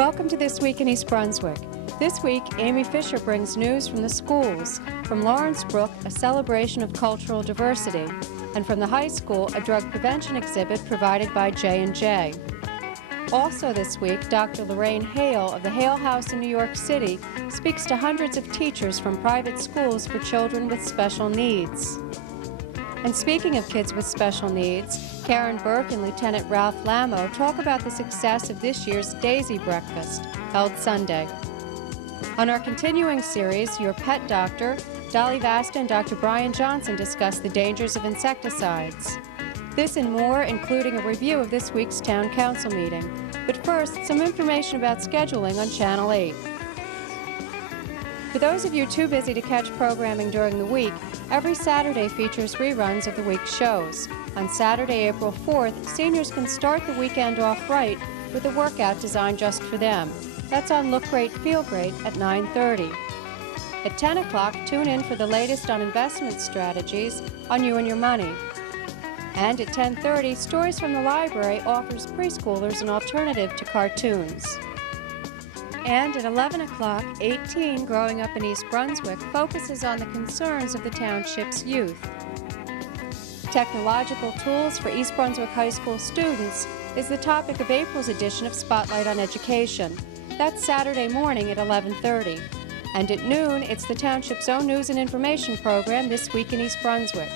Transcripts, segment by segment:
Welcome to This Week in East Brunswick. This week, Amy Fisher brings news from the schools. From Lawrence Brook, a celebration of cultural diversity. And from the high school, a drug prevention exhibit provided by J&J. Also this week, Dr. Lorraine Hale of the Hale House in New York City speaks to hundreds of teachers from private schools for children with special needs. And speaking of kids with special needs, Karen Burke and Lieutenant Ralph Lamo talk about the success of this year's Daisy Breakfast, held Sunday. On our continuing series, Your Pet Doctor, Dolly Vasta and Dr. Brian Johnson discuss the dangers of insecticides. This and more, including a review of this week's Town Council meeting. But first, some information about scheduling on Channel 8. For those of you too busy to catch programming during the week, every Saturday features reruns of the week's shows. On Saturday, April 4th, seniors can start the weekend off right with a workout designed just for them. That's on Look Great, Feel Great at 9:30. At 10 o'clock, tune in for the latest on investment strategies on You and Your Money. And at 10:30, Stories from the Library offers preschoolers an alternative to cartoons. And at 11 o'clock, 18 Growing Up in East Brunswick focuses on the concerns of the township's youth. Technological tools for East Brunswick High School students is the topic of April's edition of Spotlight on Education. That's Saturday morning at 11:30. And at noon, it's the township's own news and information program, This Week in East Brunswick.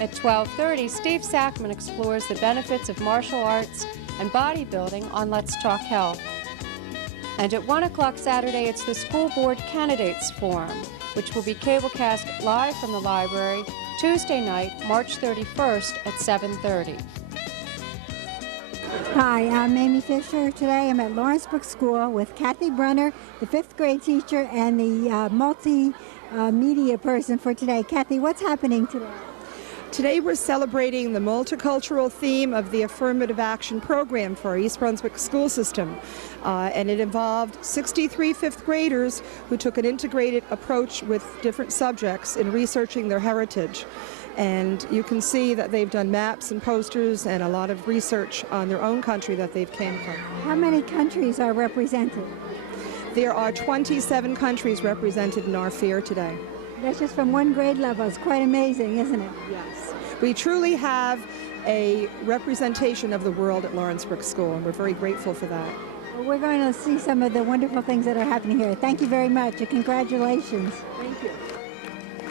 At 12:30, Steve Sackman explores the benefits of martial arts and bodybuilding on Let's Talk Health. And at 1 o'clock Saturday, it's the School Board Candidates Forum, which will be cablecast live from the library Tuesday night, March 31st at 7:30. Hi, I'm Amy Fisher. Today I'm at Lawrence Brook School with Kathy Brunner, the 5th grade teacher and the multimedia person for today. Kathy, what's happening today? Today we're celebrating the multicultural theme of the Affirmative Action Program for our East Brunswick school system. And it involved 63 fifth graders who took an integrated approach with different subjects in researching their heritage. And you can see that they've done maps and posters and a lot of research on their own country that they've came from. How many countries are represented? There are 27 countries represented in our fair today. That's just from one grade level. It's quite amazing, isn't it? Yes. We truly have a representation of the world at Lawrence Brook School, and we're very grateful for that. Well, we're going to see some of the wonderful things that are happening here. Thank you very much, and congratulations. Thank you.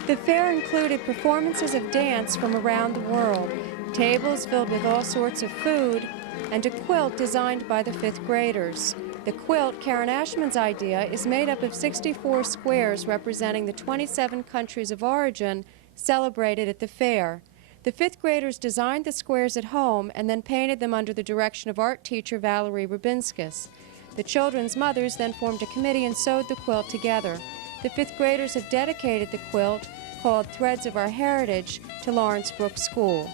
The fair included performances of dance from around the world, tables filled with all sorts of food, and a quilt designed by the 5th graders. The quilt, Karen Ashman's idea, is made up of 64 squares representing the 27 countries of origin celebrated at the fair. The 5th graders designed the squares at home and then painted them under the direction of art teacher Valerie Rubinskis. The children's mothers then formed a committee and sewed the quilt together. The 5th graders have dedicated the quilt, called Threads of Our Heritage, to Lawrence Brook School.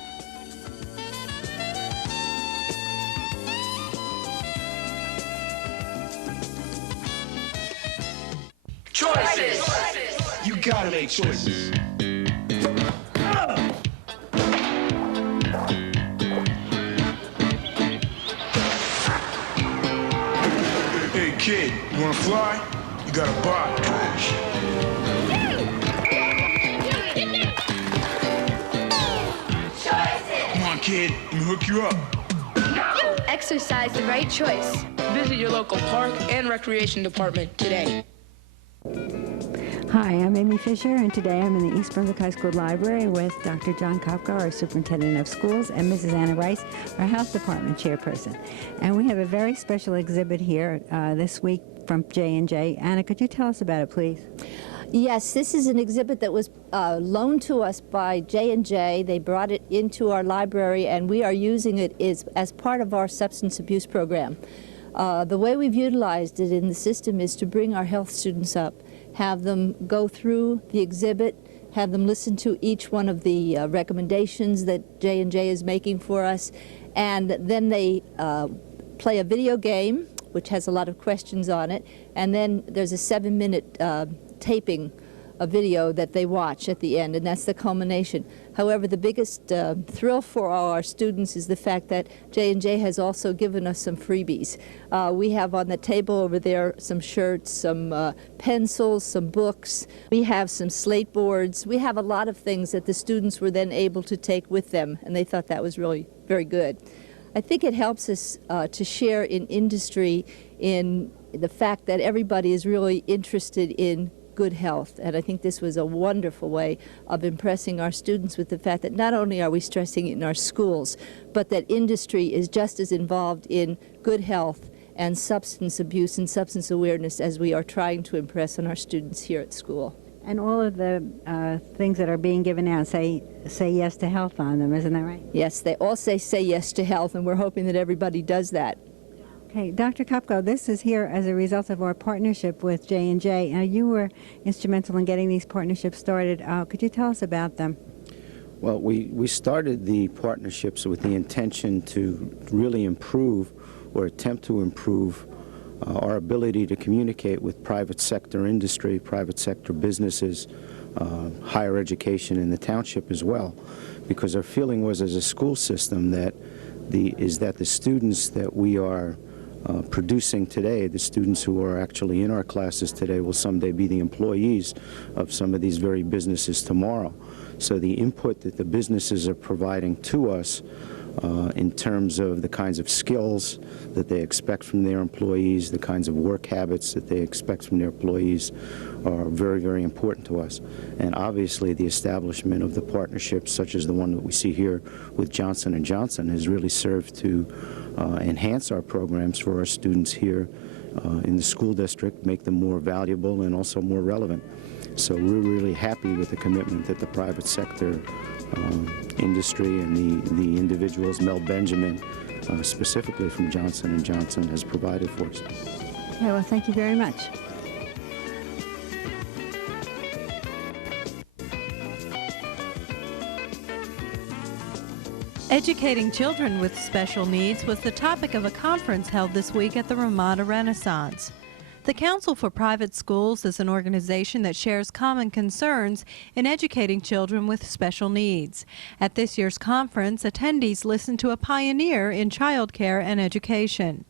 Choices! You gotta make choices. Hey kid, you wanna fly? You gotta buy. Come on kid, let me hook you up. Exercise the right choice. Visit your local park and recreation department today. Hi, I'm Amy Fisher, and today I'm in the East Brunswick High School Library with Dr. John Kopka, our Superintendent of Schools, and Mrs. Anna Rice, our Health Department Chairperson. And we have a very special exhibit here this week from J&J. Anna, could you tell us about it, please? Yes, this is an exhibit that was loaned to us by J&J. They brought it into our library, and we are using it as part of our substance abuse program. The way we've utilized it in the system is to bring our health students up, have them go through the exhibit, have them listen to each one of the recommendations that J&J is making for us, and then they play a video game, which has a lot of questions on it, and then there's a 7-minute taping video that they watch at the end, and that's the culmination. However, the biggest thrill for all our students is the fact that J&J has also given us some freebies. We have on the table over there some shirts, some pencils, some books. We have some slate boards. We have a lot of things that the students were then able to take with them, and they thought that was really very good. I think it helps us to share in industry in the fact that everybody is really interested in good health, and I think this was a wonderful way of impressing our students with the fact that not only are we stressing it in our schools, but that industry is just as involved in good health and substance abuse and substance awareness as we are trying to impress on our students here at school. And all of the things that are being given out say yes to health on them, isn't that right? Yes, they all say yes to health, and we're hoping that everybody does that. Okay, Dr. Kopko, this is here as a result of our partnership with J&J. You were instrumental in getting these partnerships started. Could you tell us about them? Well, we started the partnerships with the intention to really improve or attempt to improve our ability to communicate with private sector industry, private sector businesses, higher education in the township as well, because our feeling was as a school system that the students that we are producing today, the students who are actually in our classes today, will someday be the employees of some of these very businesses tomorrow. So the input that the businesses are providing to us in terms of the kinds of skills that they expect from their employees, the kinds of work habits that they expect from their employees are very, very important to us. And obviously the establishment of the partnerships such as the one that we see here with Johnson & Johnson has really served to enhance our programs for our students here in the school district, make them more valuable and also more relevant. So we're really happy with the commitment that the private sector industry and the individuals, Mel Benjamin, specifically from Johnson & Johnson, has provided for us. Okay, well, thank you very much. Educating children with special needs was the topic of a conference held this week at the Ramada Renaissance. The Council for Private Schools is an organization that shares common concerns in educating children with special needs. At this year's conference, attendees listened to a pioneer in child care and education.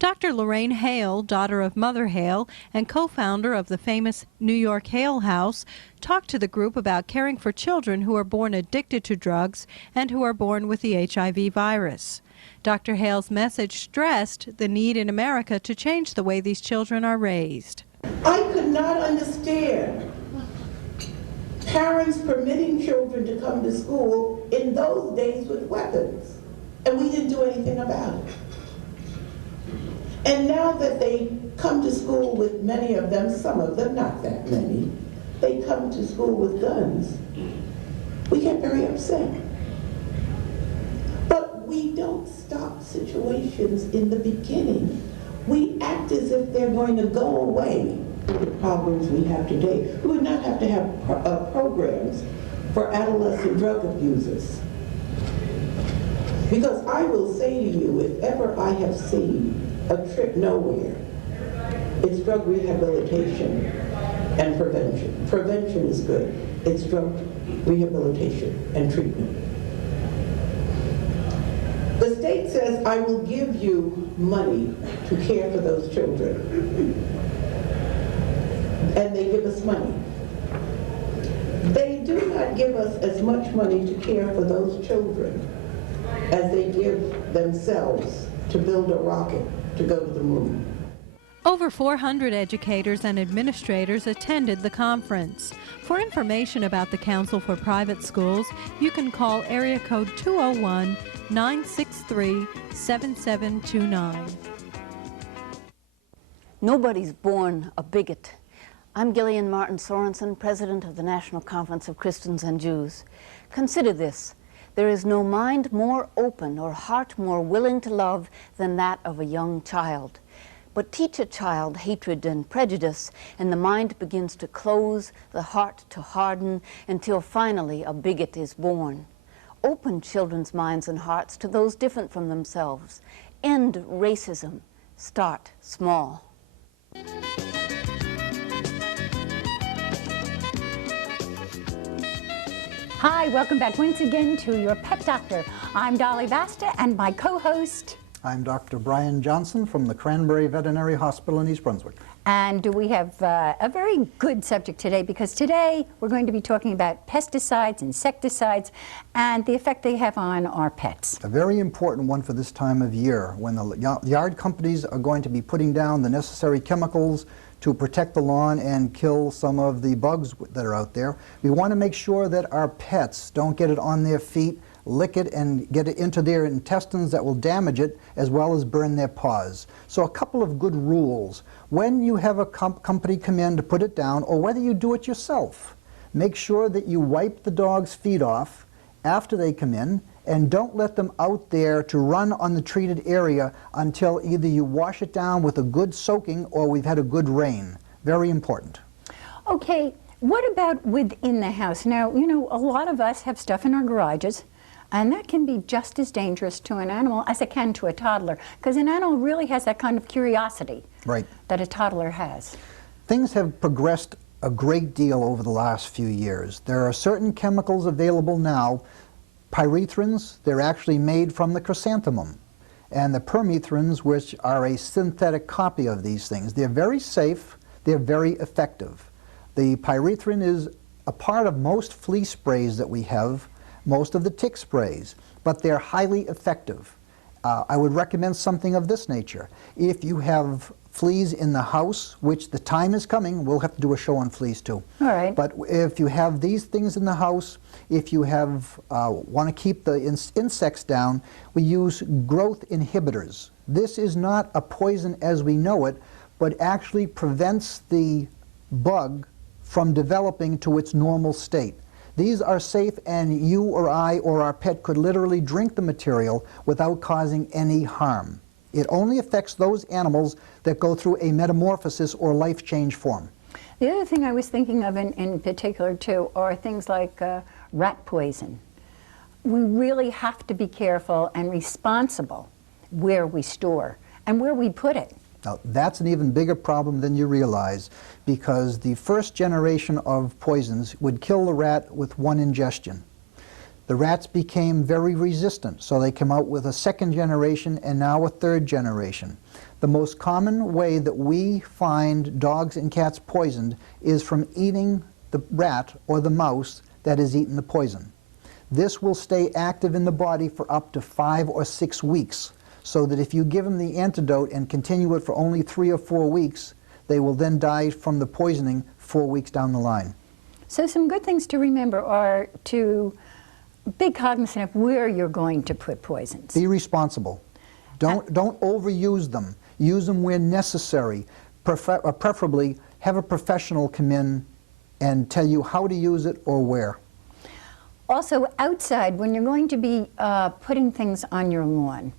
Dr. Lorraine Hale, daughter of Mother Hale and co-founder of the famous New York Hale House, talked to the group about caring for children who are born addicted to drugs and who are born with the HIV virus. Dr. Hale's message stressed the need in America to change the way these children are raised. I could not understand parents permitting children to come to school in those days with weapons, and we didn't do anything about it. And now that they come to school with, many of them, some of them, not that many, they come to school with guns, we get very upset. But we don't stop situations in the beginning. We act as if they're going to go away. The problems we have today, we would not have to have programs for adolescent drug abusers. Because I will say to you, if ever I have seen a trip nowhere, it's drug rehabilitation and prevention. Prevention is good. It's drug rehabilitation and treatment. The state says, I will give you money to care for those children. And they give us money. They do not give us as much money to care for those children as they give themselves to build a rocket to go to the moon. Over 400 educators and administrators attended the conference. For information about the Council for Private Schools, you can call area code 201-963-7729. Nobody's born a bigot. I'm Gillian Martin Sorensen, President of the National Conference of Christians and Jews. Consider this. There is no mind more open or heart more willing to love than that of a young child. But teach a child hatred and prejudice, and the mind begins to close, the heart to harden, until finally a bigot is born. Open children's minds and hearts to those different from themselves. End racism. Start small. Hi, welcome back once again to Your Pet Doctor. I'm Dolly Vasta, and my co-host... I'm Dr. Brian Johnson from the Cranberry Veterinary Hospital in East Brunswick. And we have a very good subject today, because today we're going to be talking about pesticides, insecticides, and the effect they have on our pets. A very important one for this time of year, when the yard companies are going to be putting down the necessary chemicals to protect the lawn and kill some of the bugs that are out there. We want to make sure that our pets don't get it on their feet, lick it, and get it into their intestines that will damage it, as well as burn their paws. So a couple of good rules. When you have a company come in to put it down, or whether you do it yourself, make sure that you wipe the dog's feet off after they come in, and don't let them out there to run on the treated area until either you wash it down with a good soaking or we've had a good rain. Very important. Okay, what about within the house? Now, you know, a lot of us have stuff in our garages, and that can be just as dangerous to an animal as it can to a toddler, because an animal really has that kind of curiosity that a toddler has. Things have progressed a great deal over the last few years. There are certain chemicals available now. Pyrethrins, they're actually made from the chrysanthemum. And the permethrins, which are a synthetic copy of these things. They're very safe, they're very effective. The pyrethrin is a part of most flea sprays that we have, most of the tick sprays, but they're highly effective. I would recommend something of this nature. If you have fleas in the house, which the time is coming, we'll have to do a show on fleas too. All right. But if you have these things in the house, if you have want to keep the insects down, we use growth inhibitors. This is not a poison as we know it, but actually prevents the bug from developing to its normal state. These are safe, and you or I or our pet could literally drink the material without causing any harm. It only affects those animals that go through a metamorphosis or life change form. The other thing I was thinking of in particular too are things like rat poison. We really have to be careful and responsible where we store and where we put it. Now, that's an even bigger problem than you realize, because the first generation of poisons would kill the rat with one ingestion. The rats became very resistant, so they came out with a second generation and now a third generation. The most common way that we find dogs and cats poisoned is from eating the rat or the mouse that has eaten the poison. This will stay active in the body for up to 5 or 6 weeks, so that if you give them the antidote and continue it for only 3 or 4 weeks, they will then die from the poisoning 4 weeks down the line. So some good things to remember are to be cognizant of where you're going to put poisons. Be responsible. Don't overuse them. Use them where necessary. Preferably have a professional come in and tell you how to use it or where. Also, outside, when you're going to be putting things on your lawn,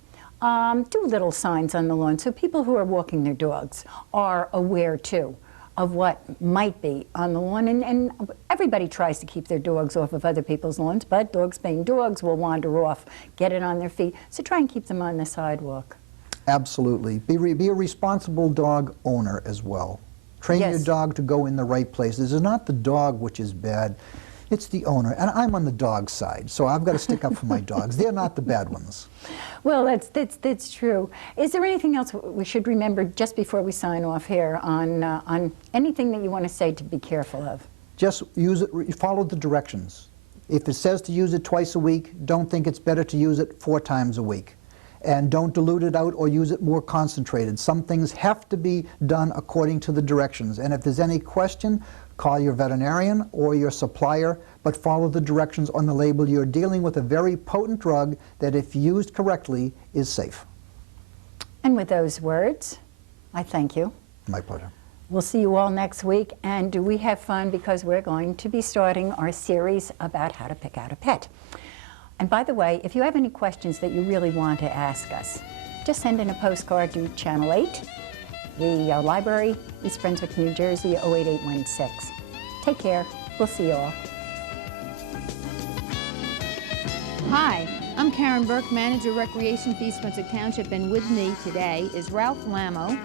do little signs on the lawn so people who are walking their dogs are aware too of what might be on the lawn. And everybody tries to keep their dogs off of other people's lawns, but dogs being dogs will wander off, get it on their feet. So try and keep them on the sidewalk. Absolutely. Be a responsible dog owner as well. Train your dog to go in the right places. It's not the dog which is bad. It's the owner, and I'm on the dog side, so I've got to stick up for my dogs. They're not the bad ones. Well, that's true. Is there anything else we should remember just before we sign off here on anything that you want to say to be careful of? Just use it, follow the directions. If it says to use it twice a week, don't think it's better to use it 4 times a week. And don't dilute it out or use it more concentrated. Some things have to be done according to the directions. And if there's any question, call your veterinarian or your supplier, but follow the directions on the label. You're dealing with a very potent drug that, if used correctly, is safe. And with those words, I thank you. My pleasure. We'll see you all next week, and do we have fun, because we're going to be starting our series about how to pick out a pet. And by the way, if you have any questions that you really want to ask us, just send in a postcard to Channel 8, the library, East Brunswick, New Jersey, 08816. Take care. We'll see you all. Hi, I'm Karen Burke, Manager of Recreation for East Brunswick Township, and with me today is Ralph Lamo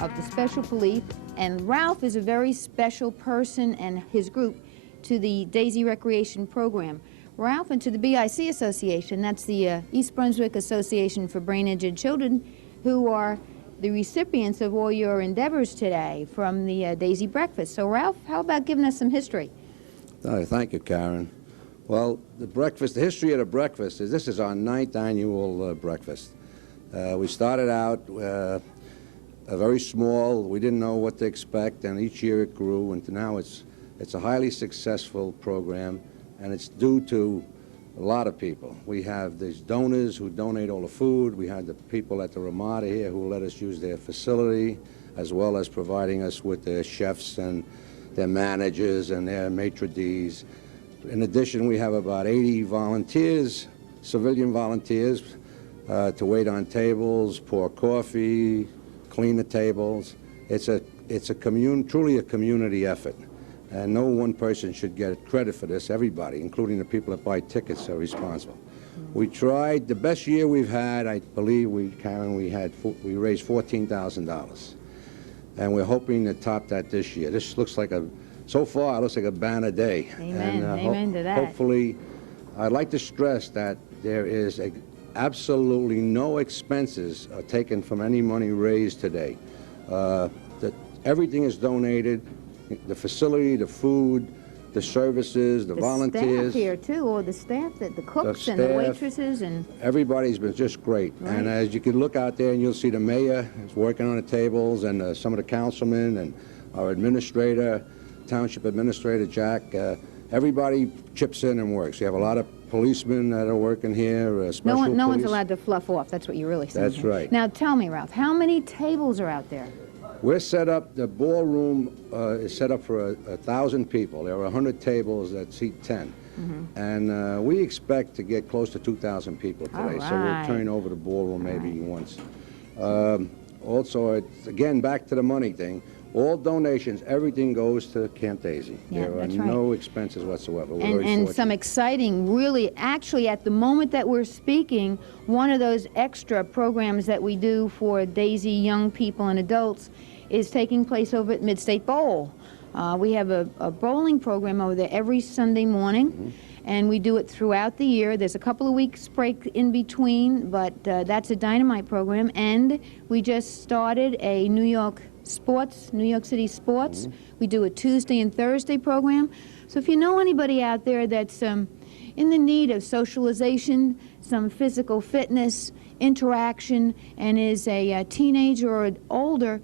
of the Special Police. And Ralph is a very special person and his group to the Daisy Recreation Program. Ralph, and to the BIC Association. That's the East Brunswick Association for Brain Injured Children, who are the recipients of all your endeavors today from the Daisy Breakfast. So, Ralph, how about giving us some history? Thank you, Karen. Well, the history of the breakfast is this is our 9th annual breakfast. We started out very small. We didn't know what to expect, and each year it grew, and now it's a highly successful program, and it's due to a lot of people. We have these donors who donate all the food. We have the people at the Ramada here who let us use their facility, as well as providing us with their chefs and their managers and their maitre d's. In addition, we have about 80 volunteers, civilian volunteers, to wait on tables, pour coffee, clean the tables. It's truly a community effort. And no one person should get credit for this. Everybody, including the people that buy tickets, are responsible. We tried, the best year we've had, I believe, Karen, we raised $14,000. And we're hoping to top that this year. This looks like so far, it looks like a banner day. Amen, and, amen to that. Hopefully, I'd like to stress that there is absolutely no expenses taken from any money raised today. That everything is donated. The facility, the food, the services, the volunteers. Staff here too, or the staff, the cooks and the waitresses, and everybody's been just great. Right. And as you can look out there, and you'll see the mayor is working on the tables, and some of the councilmen, and our administrator, township administrator Jack. Everybody chips in and works. You have a lot of policemen that are working here. No one's allowed to fluff off. That's what you're really saying. That's right. Now tell me, Ralph, how many tables are out there? We're set up, the ballroom is set up for 1,000 people. There are 100 tables that seat 10. Mm-hmm. And we expect to get close to 2,000 people today. Right. So we'll turn over the ballroom maybe once. Also, again, back to the money thing. All donations, everything goes to Camp Daisy. Yeah, there are no expenses whatsoever. We're very and fortunate. some exciting, really, actually, at the moment that we're speaking, one of those extra programs that we do for Daisy young people and adults is taking place over at Mid-State Bowl. We have a bowling program over there every Sunday morning, mm-hmm. and we do it throughout the year. There's a couple of weeks break in between, but that's a dynamite program. And we just started a New York City Sports. Mm-hmm. We do a Tuesday and Thursday program. So if you know anybody out there that's in the need of socialization, some physical fitness, interaction, and is a teenager or older,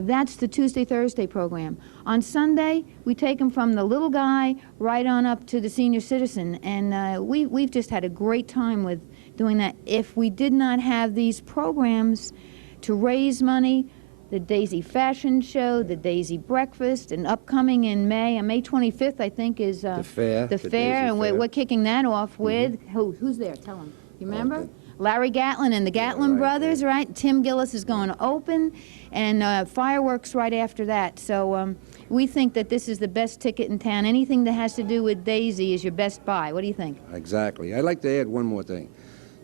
that's the Tuesday, Thursday program. On Sunday, we take them from the little guy right on up to the senior citizen, and we've just had a great time with doing that. If we did not have these programs to raise money, the Daisy Fashion Show, the Daisy Breakfast, and upcoming in May, on May 25th, I think, is the fair. The fair, and we're kicking that off with, who's there? Tell them. You remember? Larry Gatlin and the Gatlin brothers, right? Tim Gillis is going to open, and fireworks right after that. So we think that this is the best ticket in town. Anything that has to do with Daisy is your best buy. What do you think? Exactly. I'd like to add one more thing.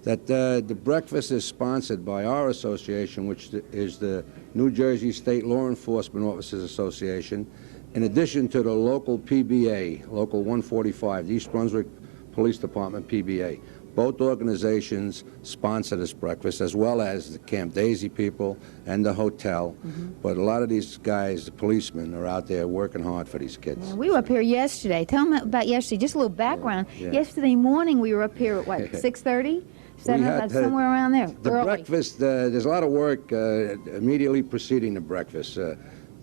That the breakfast is sponsored by our association, which is the New Jersey State Law Enforcement Officers Association, in addition to the local PBA, Local 145, the East Brunswick Police Department PBA. Both organizations sponsor this breakfast, as well as the Camp Daisy people and the hotel. Mm-hmm. But a lot of these guys, the policemen, are out there working hard for these kids. Yeah, we were up here yesterday. Tell them about yesterday, just a little background. Yeah. Yesterday morning, we were up here at, what, 6:30? Somewhere around there. The breakfast, there's a lot of work immediately preceding the breakfast.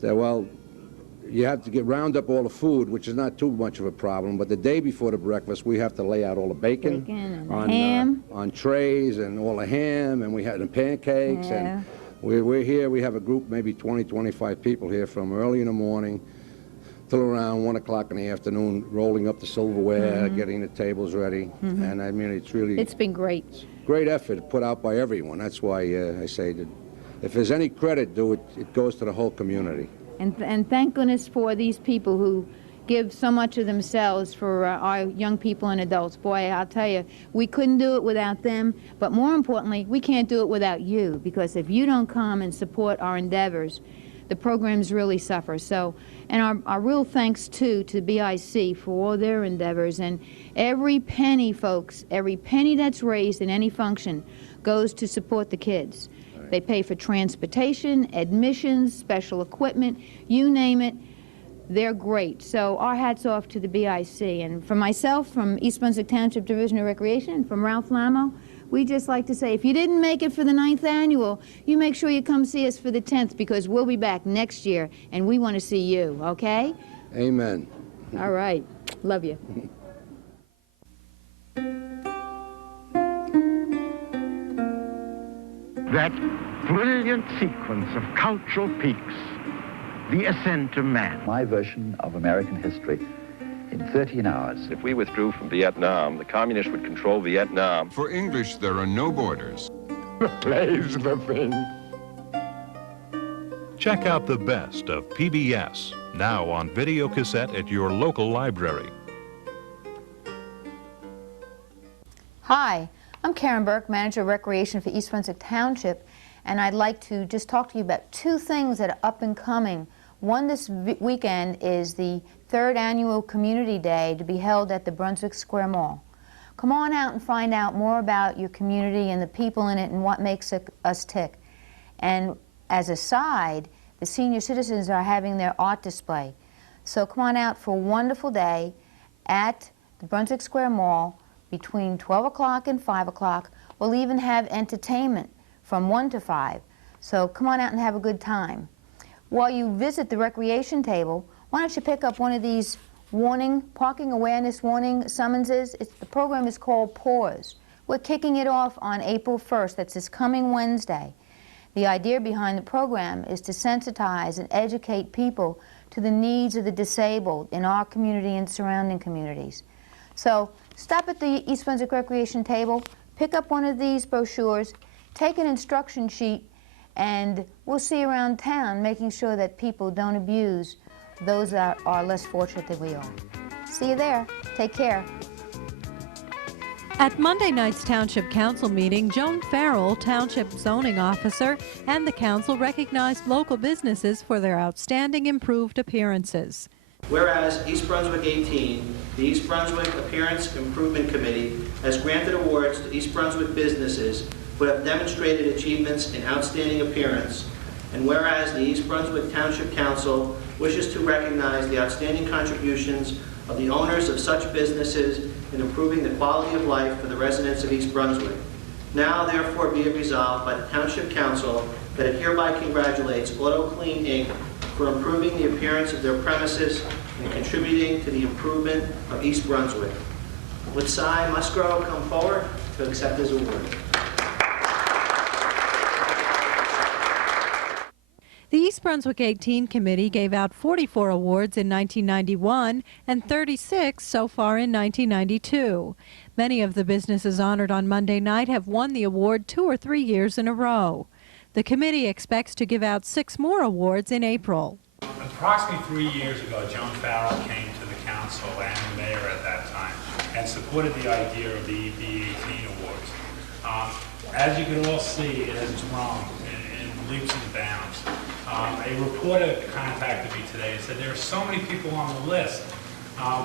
Well, you have to round up all the food, which is not too much of a problem, but the day before the breakfast, we have to lay out all the bacon and ham on trays, and all the ham, and we had the pancakes. Yeah. And we're here, we have a group, maybe 20, 25 people here from early in the morning till around 1 o'clock in the afternoon, rolling up the silverware, mm-hmm. getting the tables ready. Mm-hmm. And I mean, it's been great. Great effort put out by everyone. That's why I say that if there's any credit due, it goes to the whole community. And thank goodness for these people who give so much of themselves for our young people and adults. Boy, I'll tell you, we couldn't do it without them, but more importantly, we can't do it without you, because if you don't come and support our endeavors, the programs really suffer. So, and our real thanks too to BIC for all their endeavors. And every penny, folks, every penny that's raised in any function goes to support the kids. They pay for transportation, admissions, special equipment, you name it. They're great. So our hats off to the BIC. And for myself, from East Brunswick Township Division of Recreation, and from Ralph Lamo, we just like to say, if you didn't make it for the 9th annual, you make sure you come see us for the 10th, because we'll be back next year, and we want to see you, okay? Amen. All right. Love you. That brilliant sequence of cultural peaks, the ascent of man. My version of American history in 13 hours. If we withdrew from Vietnam, the communists would control Vietnam. For English, there are no borders. The play's the thing. Check out the best of PBS, now on video cassette at your local library. Hi, I'm Karen Burke, Manager of Recreation for East Brunswick Township, and I'd like to just talk to you about two things that are up and coming. One this weekend is the 3rd Annual Community Day to be held at the Brunswick Square Mall. Come on out and find out more about your community and the people in it and what makes us tick. And as a side, the senior citizens are having their art display. So come on out for a wonderful day at the Brunswick Square Mall between 12 o'clock and 5 o'clock. We'll even have entertainment from 1 to 5. So come on out and have a good time. While you visit the recreation table, why don't you pick up one of these parking awareness warning summonses? The program is called Pause. We're kicking it off on April 1st. That's this coming Wednesday. The idea behind the program is to sensitize and educate people to the needs of the disabled in our community and surrounding communities. So stop at the East Brunswick Recreation table, pick up one of these brochures, take an instruction sheet, and we'll see you around town making sure that people don't abuse those that are less fortunate than we are. See you there. Take care. At Monday night's Township Council meeting, Joan Farrell, Township Zoning Officer, and the Council recognized local businesses for their outstanding improved appearances. Whereas East Brunswick 18, the East Brunswick Appearance Improvement Committee has granted awards to East Brunswick businesses who have demonstrated achievements in outstanding appearance, and whereas the East Brunswick Township Council wishes to recognize the outstanding contributions of the owners of such businesses in improving the quality of life for the residents of East Brunswick. Now, therefore, be it resolved by the Township Council that it hereby congratulates Auto Clean Inc. for improving the appearance of their premises and contributing to the improvement of East Brunswick. Would Cy Musgrove come forward to accept his award? The East Brunswick 18 Committee gave out 44 awards in 1991 and 36 so far in 1992. Many of the businesses honored on Monday night have won the award 2 or 3 years in a row. The committee expects to give out 6 more awards in April. Approximately 3 years ago, Joan Farrell came to the council and the mayor at that time and supported the idea of the EB18 awards. As you can all see, it has grown in leaps and bounds. A reporter contacted me today and said there are so many people on the list.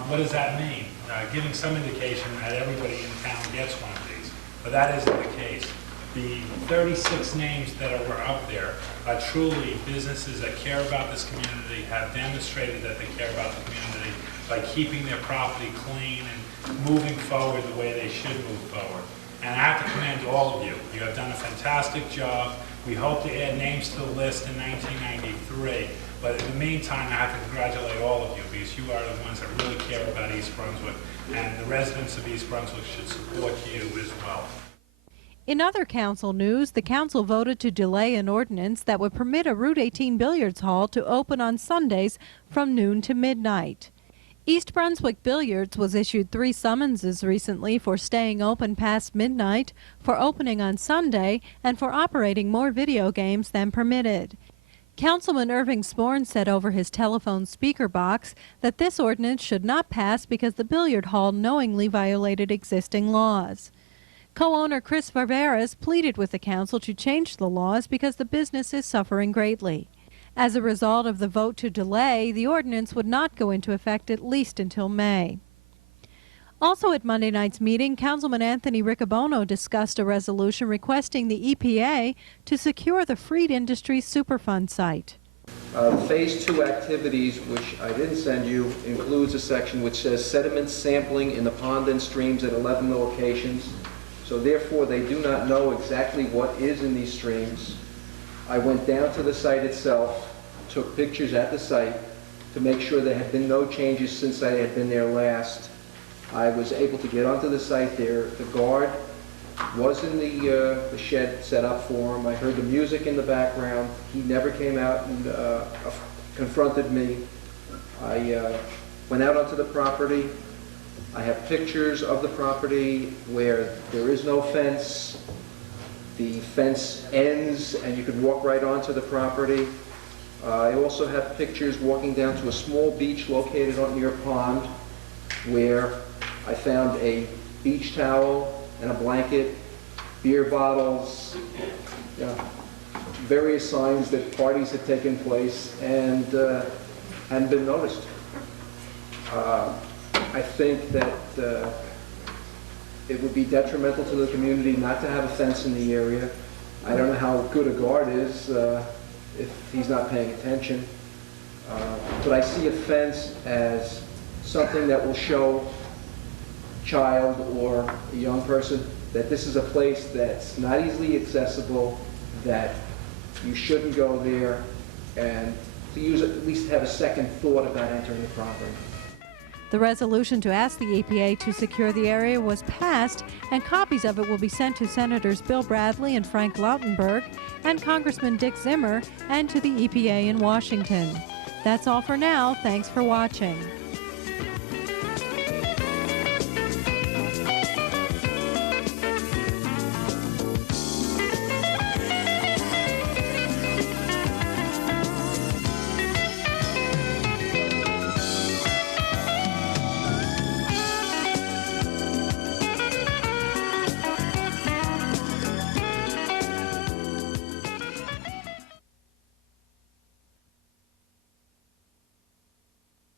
What does that mean? Giving some indication that everybody in town gets one of these, but that isn't the case. The 36 names that were up there are truly businesses that care about this community, have demonstrated that they care about the community by keeping their property clean and moving forward the way they should move forward. And I have to commend all of you. You have done a fantastic job. We hope to add names to the list in 1993. But in the meantime, I have to congratulate all of you because you are the ones that really care about East Brunswick, and the residents of East Brunswick should support you as well. In other council news, the council voted to delay an ordinance that would permit a Route 18 billiards hall to open on Sundays from noon to midnight. East Brunswick Billiards was issued 3 summonses recently for staying open past midnight, for opening on Sunday, and for operating more video games than permitted. Councilman Irving Sporn said over his telephone speaker box that this ordinance should not pass because the billiard hall knowingly violated existing laws. Co-owner Chris Barberas pleaded with the council to change the laws because the business is suffering greatly. As a result of the vote to delay, the ordinance would not go into effect at least until May. Also at Monday night's meeting, Councilman Anthony Riccobono discussed a resolution requesting the EPA to secure the Freed Industries Superfund site. Phase 2 activities, which I didn't send you, includes a section which says sediment sampling in the pond and streams at 11 locations. So therefore, they do not know exactly what is in these streams. I went down to the site itself, took pictures at the site to make sure there had been no changes since I had been there last. I was able to get onto the site there. The guard was in the shed set up for him. I heard the music in the background. He never came out and confronted me. I went out onto the property. I have pictures of the property where there is no fence. The fence ends and you can walk right onto the property. I also have pictures walking down to a small beach located near a pond where I found a beach towel and a blanket, beer bottles, various signs that parties had taken place and hadn't been noticed. I think that it would be detrimental to the community not to have a fence in the area. I don't know how good a guard is if he's not paying attention. But I see a fence as something that will show a child or a young person that this is a place that's not easily accessible, that you shouldn't go there, and to at least have a second thought about entering the property. The resolution to ask the EPA to secure the area was passed, and copies of it will be sent to Senators Bill Bradley and Frank Lautenberg and Congressman Dick Zimmer and to the EPA in Washington. That's all for now. Thanks for watching.